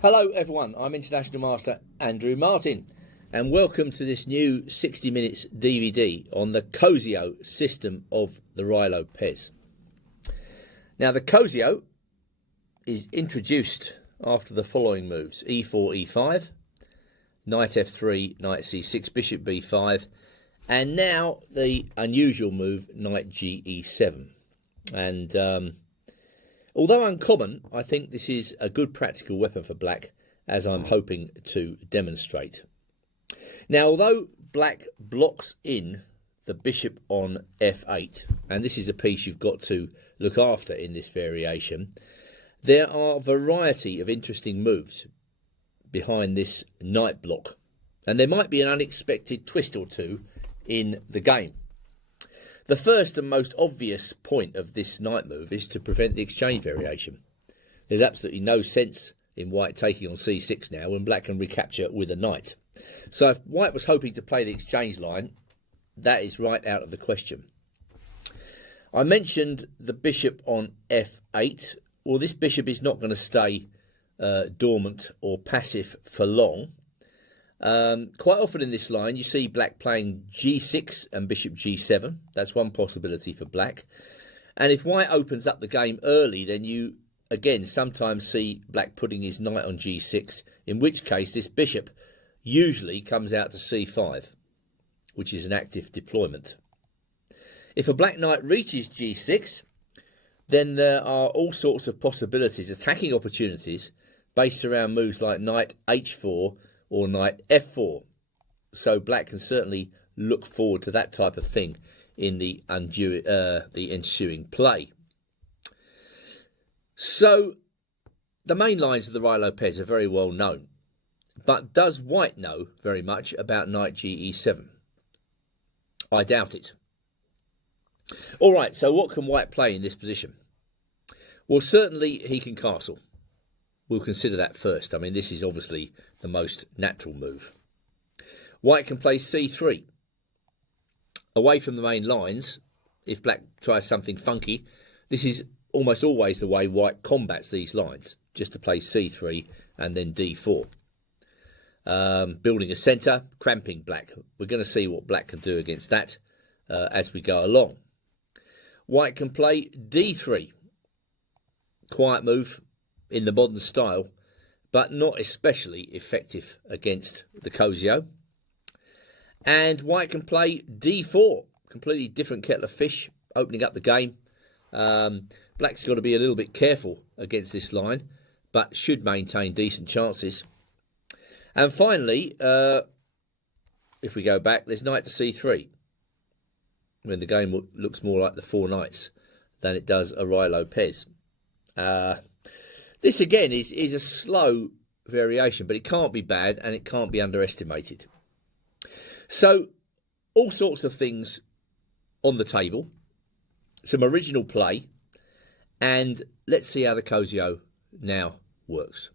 Hello everyone, I'm International Master Andrew Martin and welcome to this new 60 minutes DVD on the Cozio system of the Rilo Pez. Now the Cozio is introduced after the following moves: e4, e5, knight f3, knight c6, bishop b5, and now the unusual move knight ge7. And although uncommon, I think this is a good practical weapon for black, as I'm hoping to demonstrate. Now, although black blocks in the bishop on f8, and this is a piece you've got to look after in this variation, there are a variety of interesting moves behind this knight block, and there might be an unexpected twist or two in the game. The first and most obvious point of this knight move is to prevent the exchange variation. There's absolutely no sense in white taking on c6 now when black can recapture with a knight. So if white was hoping to play the exchange line, that is right out of the question. I mentioned the bishop on f8. Well, this bishop is not going to stay dormant or passive for long. Quite often in this line you see black playing g6 and bishop g7. That's one possibility for black. And if white opens up the game early, then you again sometimes see black putting his knight on g6, in which case this bishop usually comes out to c5, which is an active deployment. If a black knight reaches g6, then there are all sorts of possibilities, attacking opportunities based around moves like knight h4 or knight f4. So black can certainly look forward to that type of thing in the ensuing play. So the main lines of the Rilo Pez are very well known, but does white know very much about knight ge7? I doubt it. All right, so what can white play in this position? Well, certainly he can castle. We'll consider that first. I mean, this is obviously the most natural move. White can play c3. Away from the main lines, if black tries something funky, this is almost always the way white combats these lines, just to play c3 and then d4. Building a centre, cramping black. We're going to see what black can do against that as we go along. White can play d3. Quiet move in the modern style, but not especially effective against the Cozio. And white can play d4, completely different kettle of fish, opening up the game. Black's got to be a little bit careful against this line, but should maintain decent chances. And finally, if we go back, there's knight to c3, when the game looks more like the four knights than it does a Rilo Pez. This again is a slow variation, but it can't be bad and it can't be underestimated. So all sorts of things on the table, some original play, and let's see how the Cozio now works.